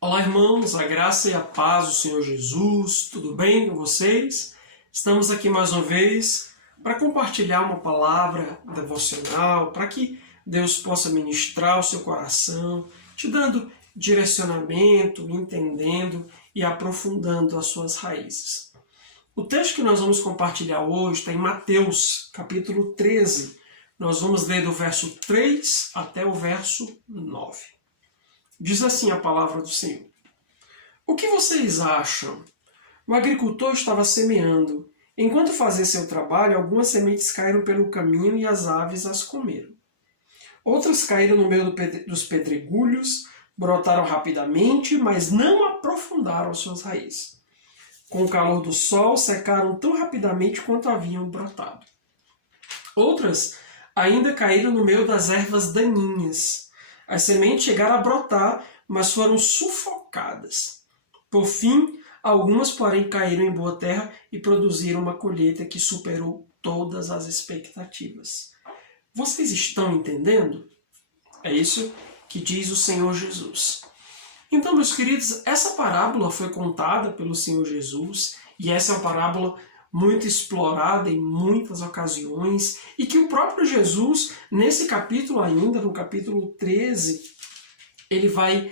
Olá, irmãos, a graça e a paz do Senhor Jesus, tudo bem com vocês? Estamos aqui mais uma vez para compartilhar uma palavra devocional, para que Deus possa ministrar o seu coração, te dando direcionamento, entendendo e aprofundando as suas raízes. O texto que nós vamos compartilhar hoje está em Mateus, capítulo 13. Nós vamos ler do verso 3 até o verso 9. Diz assim a palavra do Senhor. O que vocês acham? O agricultor estava semeando. Enquanto fazia seu trabalho, algumas sementes caíram pelo caminho e as aves as comeram. Outras caíram no meio dos pedregulhos, brotaram rapidamente, mas não aprofundaram suas raízes. Com o calor do sol, secaram tão rapidamente quanto haviam brotado. Outras ainda caíram no meio das ervas daninhas. As sementes chegaram a brotar, mas foram sufocadas. Por fim, algumas, porém, caíram em boa terra e produziram uma colheita que superou todas as expectativas. Vocês estão entendendo? É isso que diz o Senhor Jesus. Então, meus queridos, essa parábola foi contada pelo Senhor Jesus, e essa é uma parábola muito explorada em muitas ocasiões, e que o próprio Jesus, nesse capítulo ainda, no capítulo 13, ele vai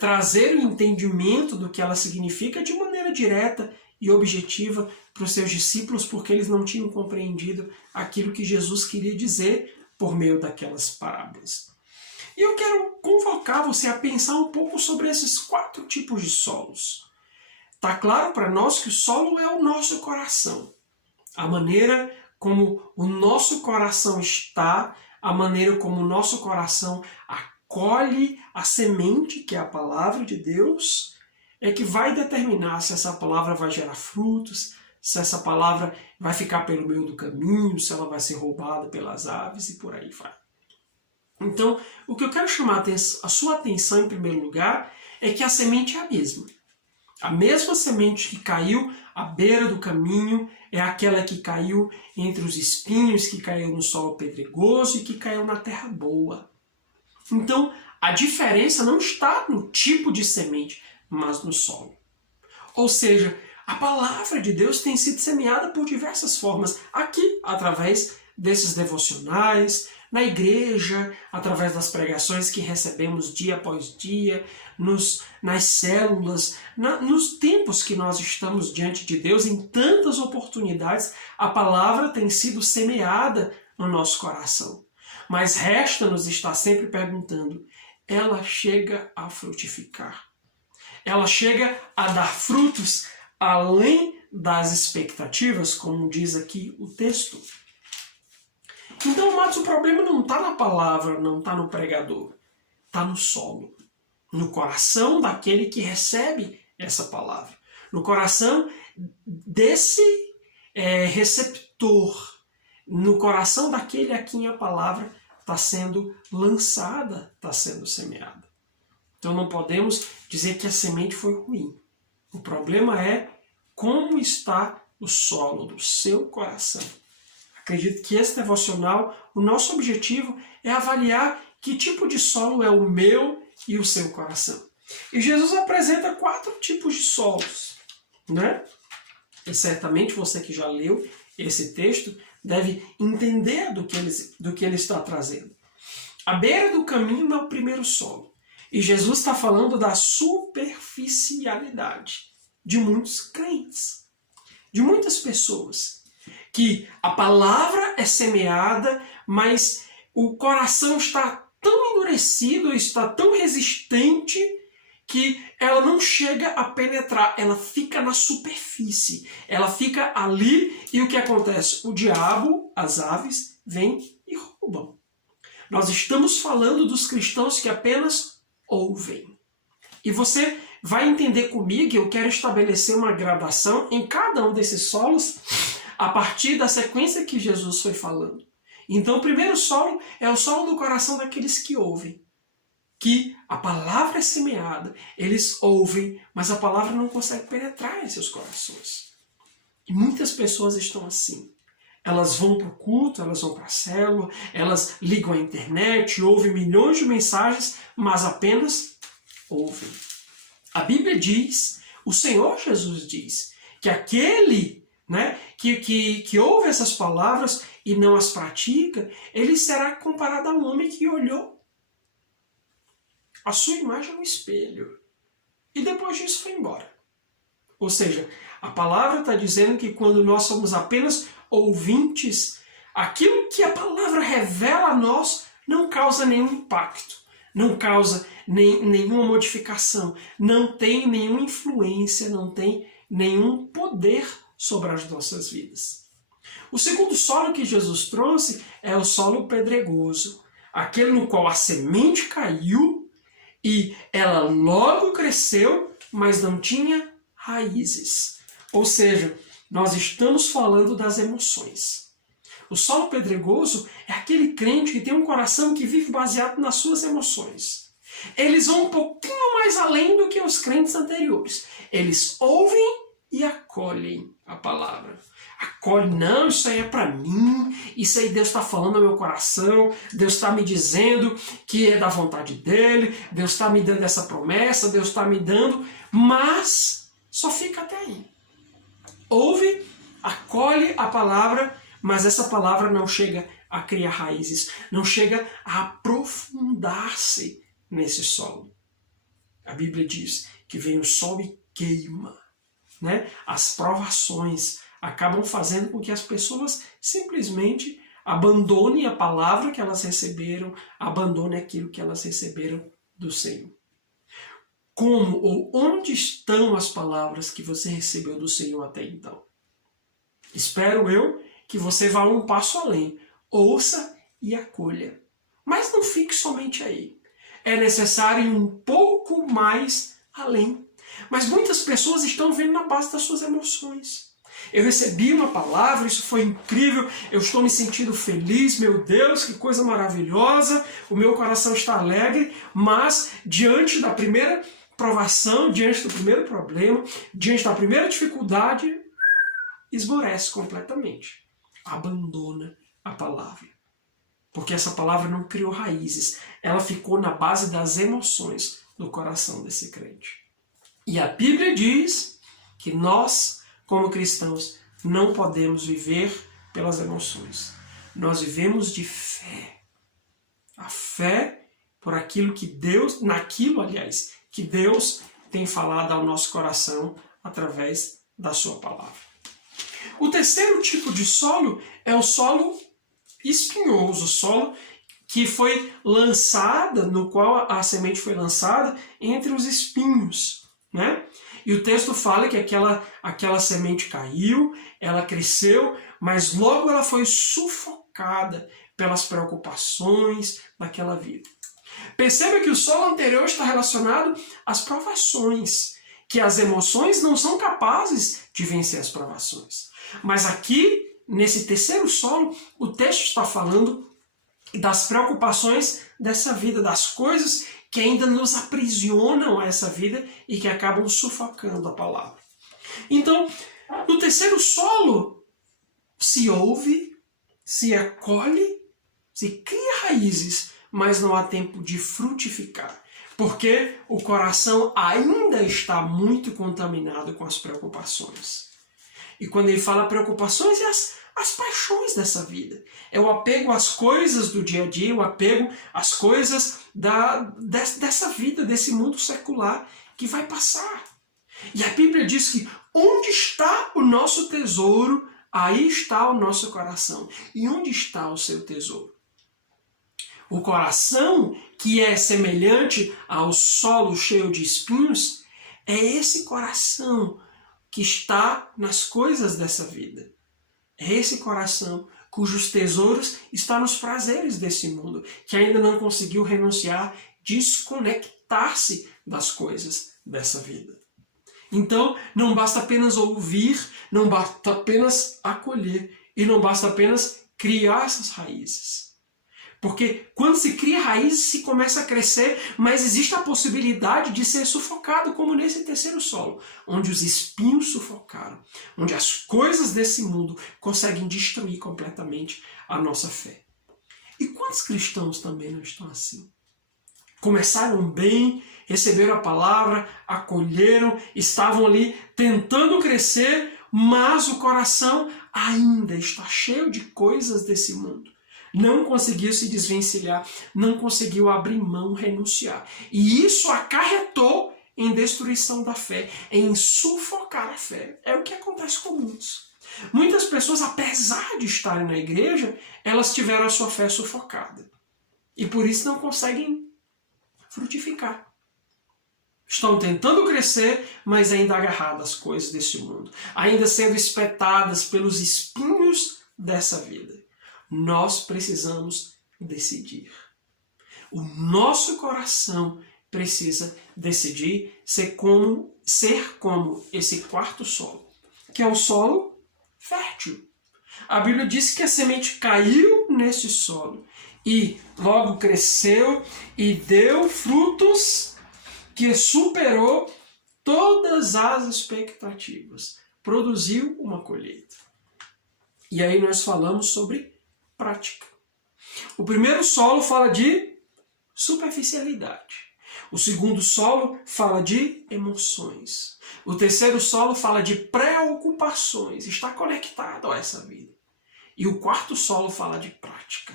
trazer o entendimento do que ela significa de maneira direta e objetiva para os seus discípulos, porque eles não tinham compreendido aquilo que Jesus queria dizer por meio daquelas parábolas. E eu quero convocar você a pensar um pouco sobre esses 4 tipos de solos. Está claro para nós que o solo é o nosso coração. A maneira como o nosso coração está, a maneira como o nosso coração acolhe a semente, que é a palavra de Deus, é que vai determinar se essa palavra vai gerar frutos, se essa palavra vai ficar pelo meio do caminho, se ela vai ser roubada pelas aves e por aí vai. Então, o que eu quero chamar a sua atenção em primeiro lugar é que a semente é a mesma. A mesma semente que caiu à beira do caminho é aquela que caiu entre os espinhos, que caiu no solo pedregoso e que caiu na terra boa. Então, a diferença não está no tipo de semente, mas no solo. Ou seja, a palavra de Deus tem sido semeada por diversas formas, aqui, através desses devocionais, na igreja, através das pregações que recebemos dia após dia, nas células, nos tempos que nós estamos diante de Deus, em tantas oportunidades, a palavra tem sido semeada no nosso coração. Mas resta-nos estar sempre perguntando, ela chega a frutificar? Ela chega a dar frutos além das expectativas, como diz aqui o texto? Então, amados, o problema não está na palavra, não está no pregador, está no solo, no coração daquele que recebe essa palavra, no coração desse receptor, no coração daquele a quem a palavra está sendo lançada, está sendo semeada. Então não podemos dizer que a semente foi ruim. O problema é como está o solo do seu coração. Acredito que esse devocional, o nosso objetivo é avaliar que tipo de solo é o meu e o seu coração. E Jesus apresenta 4 tipos de solos, né? E certamente você que já leu esse texto deve entender do que ele está trazendo. A beira do caminho é o primeiro solo. E Jesus está falando da superficialidade de muitos crentes, de muitas pessoas, que a palavra é semeada, mas o coração está tão endurecido, está tão resistente, que ela não chega a penetrar, ela fica na superfície, ela fica ali e o que acontece? O diabo, as aves, vêm e roubam. Nós estamos falando dos cristãos que apenas ouvem. E você vai entender comigo, eu quero estabelecer uma gradação em cada um desses solos, a partir da sequência que Jesus foi falando. Então o primeiro solo é o solo do coração daqueles que ouvem. Que a palavra é semeada, eles ouvem, mas a palavra não consegue penetrar em seus corações. E muitas pessoas estão assim. Elas vão para o culto, elas vão para a célula, elas ligam a internet, ouvem milhões de mensagens, mas apenas ouvem. A Bíblia diz, o Senhor Jesus diz, que aquele, né, que ouve essas palavras e não as pratica, ele será comparado a um homem que olhou a sua imagem no espelho e depois disso foi embora. Ou seja, a palavra está dizendo que quando nós somos apenas ouvintes, aquilo que a palavra revela a nós não causa nenhum impacto, não causa nenhuma modificação, não tem nenhuma influência, não tem nenhum poder sobre as nossas vidas. O segundo solo que Jesus trouxe é o solo pedregoso, aquele no qual a semente caiu e ela logo cresceu, mas não tinha raízes. Ou seja, nós estamos falando das emoções. O solo pedregoso é aquele crente que tem um coração que vive baseado nas suas emoções. Eles vão um pouquinho mais além do que os crentes anteriores. Eles ouvem e acolhem a palavra. Acolhe, não, isso aí é para mim, isso aí Deus está falando no meu coração, Deus está me dizendo que é da vontade dele, Deus está me dando essa promessa, Deus está me dando, mas só fica até aí. Ouve, acolhe a palavra, mas essa palavra não chega a criar raízes, não chega a aprofundar-se nesse solo. A Bíblia diz que vem o sol e queima, né? As provações acabam fazendo com que as pessoas simplesmente abandonem a palavra que elas receberam, abandonem aquilo que elas receberam do Senhor. Como ou onde estão as palavras que você recebeu do Senhor até então? Espero eu que você vá um passo além, ouça e acolha. Mas não fique somente aí. É necessário ir um pouco mais além. Mas muitas pessoas estão vendo na base das suas emoções. Eu recebi uma palavra, isso foi incrível, eu estou me sentindo feliz, meu Deus, que coisa maravilhosa, o meu coração está alegre, mas diante da primeira provação, diante do primeiro problema, diante da primeira dificuldade, esmorece completamente. Abandona a palavra. Porque essa palavra não criou raízes, ela ficou na base das emoções do coração desse crente. E a Bíblia diz que nós, como cristãos, não podemos viver pelas emoções. Nós vivemos de fé. A fé por aquilo que Deus, que Deus tem falado ao nosso coração através da sua palavra. O terceiro tipo de solo é o solo espinhoso, o solo que foi lançada, no qual a semente foi lançada entre os espinhos, né? E o texto fala que aquela semente caiu, ela cresceu, mas logo ela foi sufocada pelas preocupações daquela vida. Perceba que o solo anterior está relacionado às provações, que as emoções não são capazes de vencer as provações. Mas aqui, nesse terceiro solo, o texto está falando das preocupações dessa vida, das coisas que ainda nos aprisionam a essa vida e que acabam sufocando a palavra. Então, no terceiro solo, se ouve, se acolhe, se cria raízes, mas não há tempo de frutificar, porque o coração ainda está muito contaminado com as preocupações. E quando ele fala preocupações, é as paixões dessa vida. É o apego às coisas do dia a dia, o apego às coisas dessa vida, desse mundo secular que vai passar. E a Bíblia diz que onde está o nosso tesouro, aí está o nosso coração. E onde está o seu tesouro? O coração, que é semelhante ao solo cheio de espinhos, é esse coração que está nas coisas dessa vida. É esse coração cujos tesouros estão nos prazeres desse mundo, que ainda não conseguiu renunciar, desconectar-se das coisas dessa vida. Então, não basta apenas ouvir, não basta apenas acolher, e não basta apenas criar essas raízes. Porque quando se cria raízes, se começa a crescer, mas existe a possibilidade de ser sufocado, como nesse terceiro solo, onde os espinhos sufocaram, onde as coisas desse mundo conseguem destruir completamente a nossa fé. E quantos cristãos também não estão assim? Começaram bem, receberam a palavra, acolheram, estavam ali tentando crescer, mas o coração ainda está cheio de coisas desse mundo. Não conseguiu se desvencilhar, não conseguiu abrir mão, renunciar. E isso acarretou em destruição da fé, em sufocar a fé. É o que acontece com muitos. Muitas pessoas, apesar de estarem na igreja, elas tiveram a sua fé sufocada. E por isso não conseguem frutificar. Estão tentando crescer, mas ainda agarradas às coisas desse mundo. Ainda sendo espetadas pelos espinhos dessa vida. Nós precisamos decidir. O nosso coração precisa decidir ser como esse quarto solo, que é o solo fértil. A Bíblia diz que a semente caiu nesse solo e logo cresceu e deu frutos que superou todas as expectativas. Produziu uma colheita. E aí nós falamos sobre prática. O primeiro solo fala de superficialidade. O segundo solo fala de emoções. O terceiro solo fala de preocupações. Está conectado a essa vida. E o quarto solo fala de prática.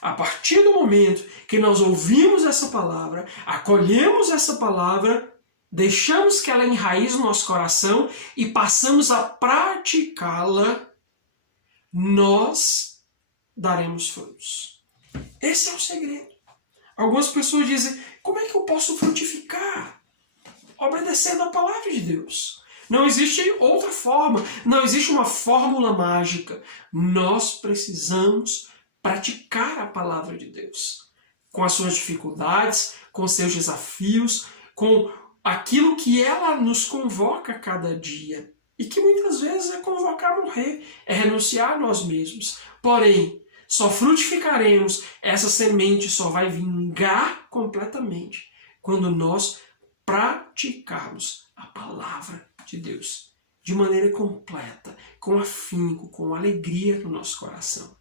A partir do momento que nós ouvimos essa palavra, acolhemos essa palavra, deixamos que ela enraize no nosso coração e passamos a praticá-la, nós daremos frutos. Esse é o segredo. Algumas pessoas dizem, como é que eu posso frutificar? Obedecendo a palavra de Deus. Não existe outra forma, não existe uma fórmula mágica. Nós precisamos praticar a palavra de Deus. Com as suas dificuldades, com seus desafios, com aquilo que ela nos convoca a cada dia. E que muitas vezes é convocar a morrer, é renunciar a nós mesmos. Porém, só frutificaremos, essa semente só vai vingar completamente quando nós praticarmos a palavra de Deus de maneira completa, com afinco, com alegria no nosso coração.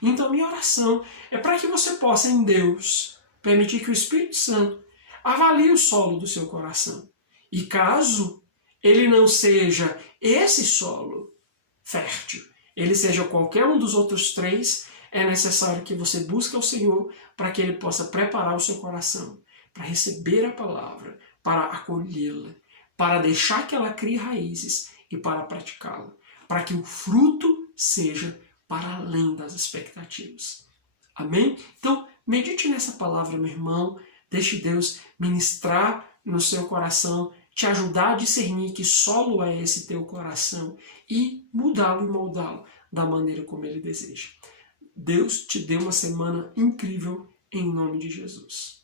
Então, minha oração é para que você possa, em Deus, permitir que o Espírito Santo avalie o solo do seu coração. E caso ele não seja esse solo fértil, ele seja qualquer um dos outros três, é necessário que você busque o Senhor para que Ele possa preparar o seu coração, para receber a palavra, para acolhê-la, para deixar que ela crie raízes e para praticá-la, para que o fruto seja para além das expectativas. Amém? Então, medite nessa palavra, meu irmão, deixe Deus ministrar no seu coração, te ajudar a discernir que solo é esse teu coração e mudá-lo e moldá-lo da maneira como Ele deseja. Deus te dê uma semana incrível em nome de Jesus.